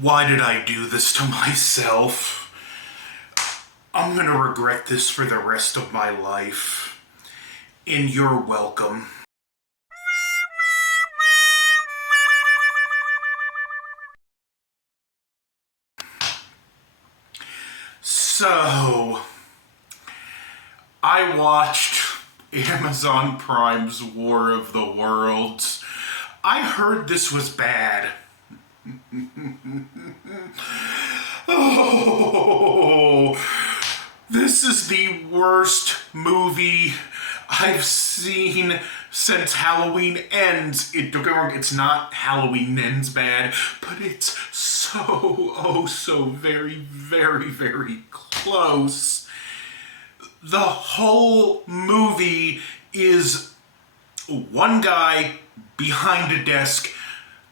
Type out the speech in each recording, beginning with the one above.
Why did I do this to myself? I'm gonna regret this for the rest of my life. And you're welcome. So, I watched Amazon Prime's War of the Worlds. I heard this was bad. Oh, this is the worst movie I've seen since Halloween Ends. Don't get me wrong, it's not Halloween Ends bad, but it's so very, very, very close. The whole movie is one guy behind a desk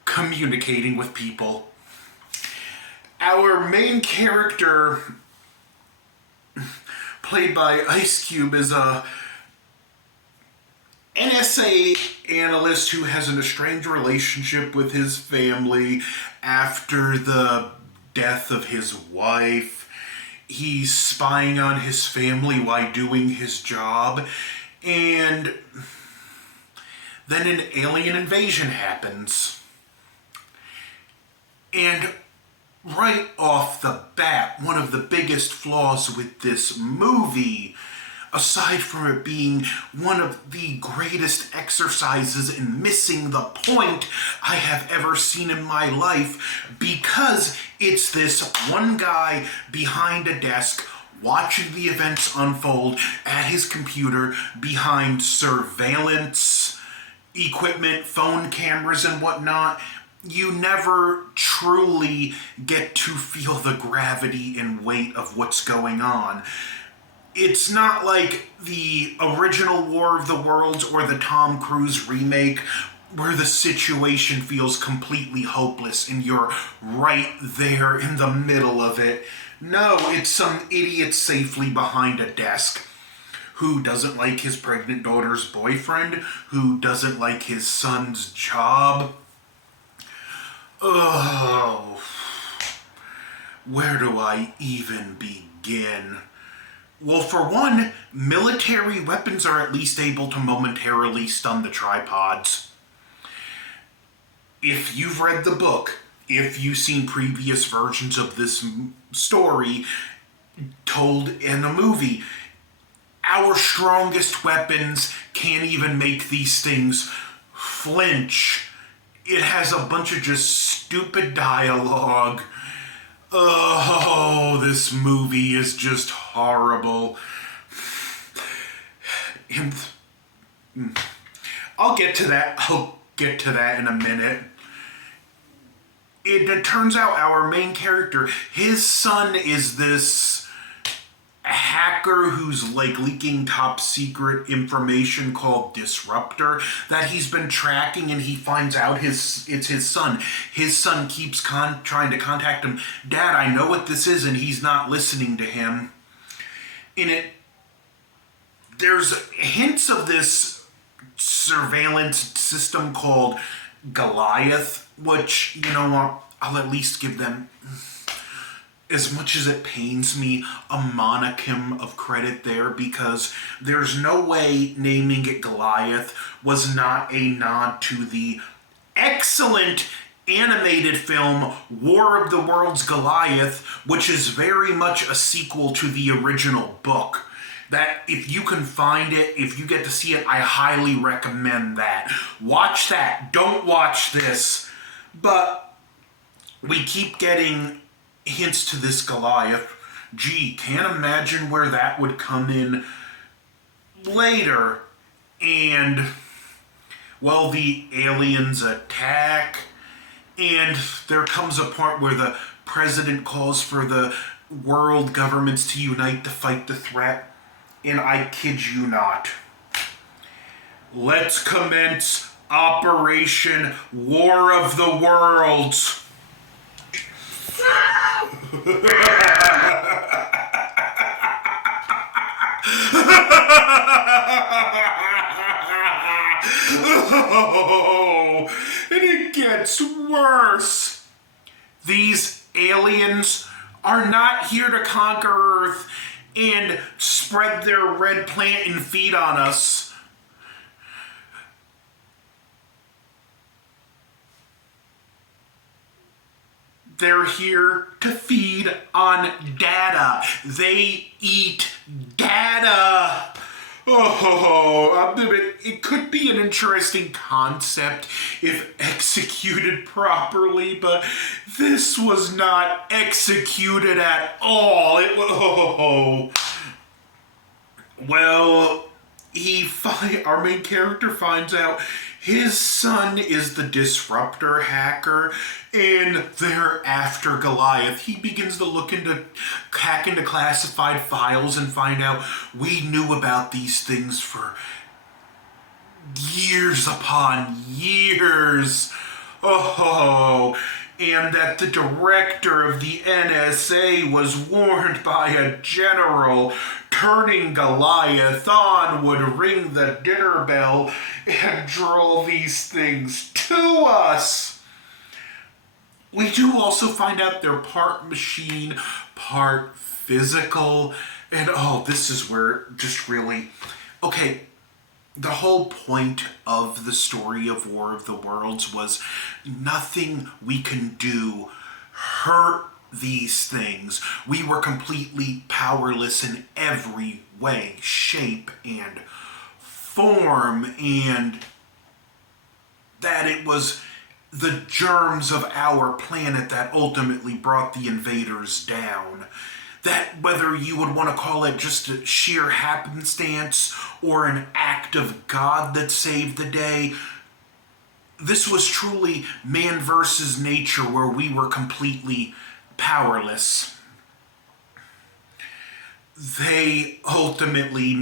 communicating with people. Our main character, played by Icecube, is a NSA analyst who has an estranged relationship with his family after the death of his wife. He's spying on his family while doing his job, and then an alien invasion happens. And right off the bat, one of the biggest flaws with this movie, aside from it being one of the greatest exercises in missing the point I have ever seen in my life, because it's this one guy behind a desk watching the events unfold at his computer behind surveillance equipment, phone cameras and whatnot. You never truly get to feel the gravity and weight of what's going on. It's not like the original War of the Worlds or the Tom Cruise remake, where the situation feels completely hopeless and you're right there in the middle of it. No, it's some idiot safely behind a desk who doesn't like his pregnant daughter's boyfriend, who doesn't like his son's job. Oh, where do I even begin? Well, for one, military weapons are at least able to momentarily stun the tripods. If you've read the book, if you've seen previous versions of this story told in a movie, our strongest weapons can't even make these things flinch. It has a bunch of just stupid dialogue. Oh, this movie is just horrible. And I'll get to that. I'll get to that in a minute. It turns out our main character, his son is this hacker who's like leaking top secret information called Disruptor that he's been tracking, and he finds out it's his son. His son keeps trying to contact him. Dad, I know what this is, and he's not listening to him. There's hints of this surveillance system called Goliath, which, I'll at least give them, as much as it pains me, a monicum of credit there, because there's no way naming it Goliath was not a nod to the excellent animated film War of the Worlds Goliath, which is very much a sequel to the original book. That, if you can find it, if you get to see it, I highly recommend that. Watch that. Don't watch this. But we keep getting hints to this Goliath. Gee, can't imagine where that would come in later. And, well, the aliens attack, and there comes a part where the president calls for the world governments to unite to fight the threat. And I kid you not. Let's commence Operation War of the Worlds. Oh, and it gets worse. These aliens are not here to conquer Earth and spread their red plant and feed on us. They're here to feed on data. They eat data. It could be an interesting concept if executed properly, but this was not executed at all. Well, our main character finds out his son is the disruptor hacker, and they're after Goliath. He begins to hack into classified files and find out we knew about these things for years upon years. And that the director of the NSA was warned by a general turning Goliath on would ring the dinner bell and draw these things to us. We do also find out they're part machine, part physical, and this is where just really... Okay, the whole point of the story of War of the Worlds was nothing we can do hurt these things. We were completely powerless in every way, shape, and form, and that it was the germs of our planet that ultimately brought the invaders down. That whether you would want to call it just a sheer happenstance or an act of God that saved the day, this was truly man versus nature where we were completely powerless. They ultimately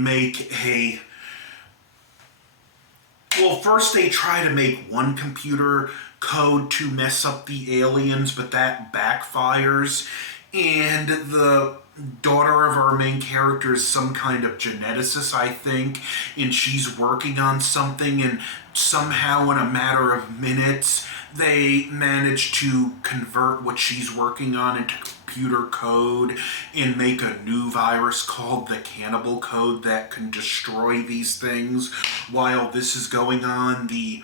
first they try to make one computer code to mess up the aliens, but that backfires. And the daughter of our main character is some kind of geneticist, I think, and she's working on something, and somehow in a matter of minutes, they manage to convert what she's working on into computer code and make a new virus called the Cannibal Code that can destroy these things. While this is going on, the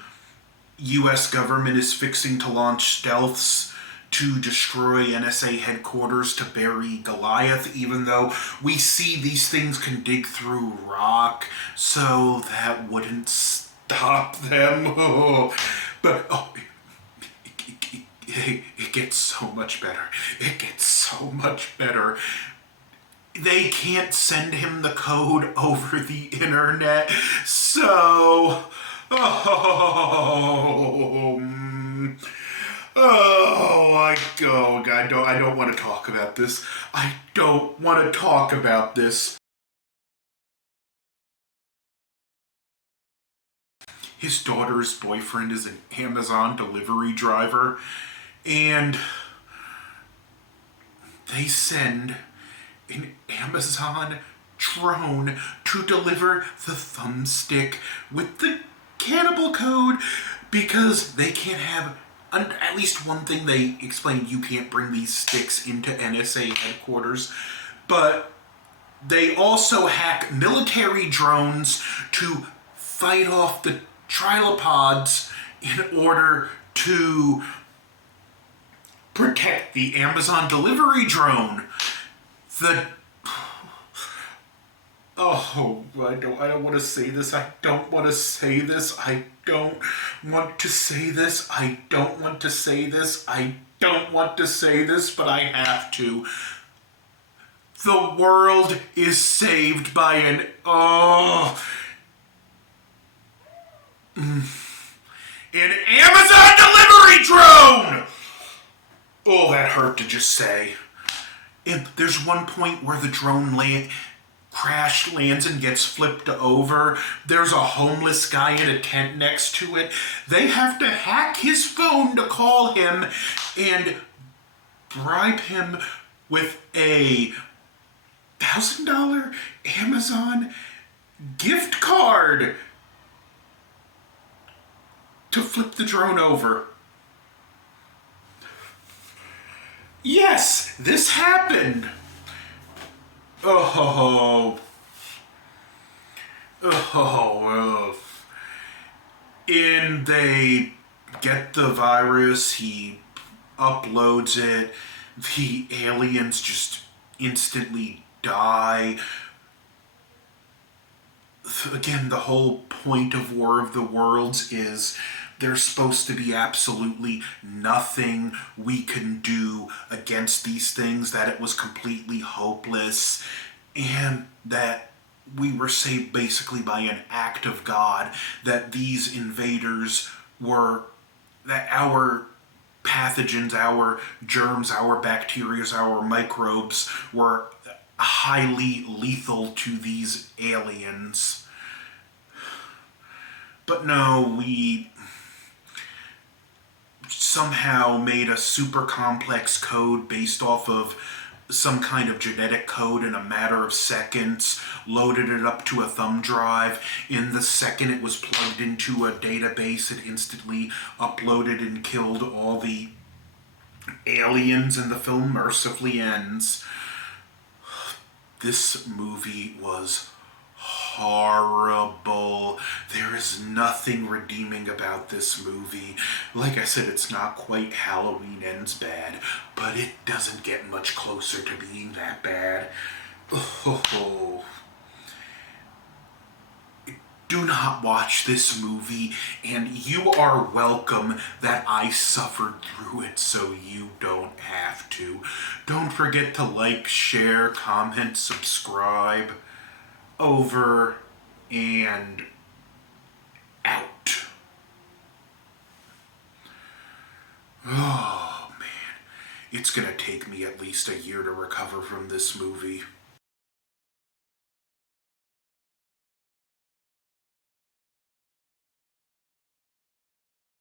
US government is fixing to launch stealths to destroy NSA headquarters to bury Goliath, even though we see these things can dig through rock, so that wouldn't stop them. But it gets so much better. It gets so much better. They can't send him the code over the internet, so... I don't want to talk about this. I don't want to talk about this. His daughter's boyfriend is an Amazon delivery driver, and they send an Amazon drone to deliver the thumbstick with the Cannibal Code because they can't have... At least one thing they explained, you can't bring these sticks into NSA headquarters, but they also hack military drones to fight off the trilopods in order to protect the Amazon delivery drone. I don't want to say this. I don't want to say this. I don't want to say this. I don't want to say this. I don't want to say this, but I have to. The world is saved by an Amazon delivery drone! Oh, that hurt to just say. And there's one point where the drone lands and gets flipped over. There's a homeless guy in a tent next to it. They have to hack his phone to call him and bribe him with a $1,000 Amazon gift card to flip the drone over. Yes, this happened. Oh, oh, and they get the virus, he uploads it, the aliens just instantly die. Again, the whole point of War of the Worlds is there's supposed to be absolutely nothing we can do against these things, that it was completely hopeless, and that we were saved basically by an act of God, that these invaders were, that our pathogens, our germs, our bacteria, our microbes were highly lethal to these aliens. But no, we somehow made a super complex code based off of some kind of genetic code in a matter of seconds, loaded it up to a thumb drive. In the second it was plugged into a database, it instantly uploaded and killed all the aliens, and the film mercifully ends. This movie was horrible. There is nothing redeeming about this movie. Like I said, it's not quite Halloween Ends bad, but it doesn't get much closer to being that bad. Oh. Do not watch this movie, and you are welcome that I suffered through it so you don't have to. Don't forget to like, share, comment, subscribe. Over and out. Oh man, it's gonna take me at least a year to recover from this movie.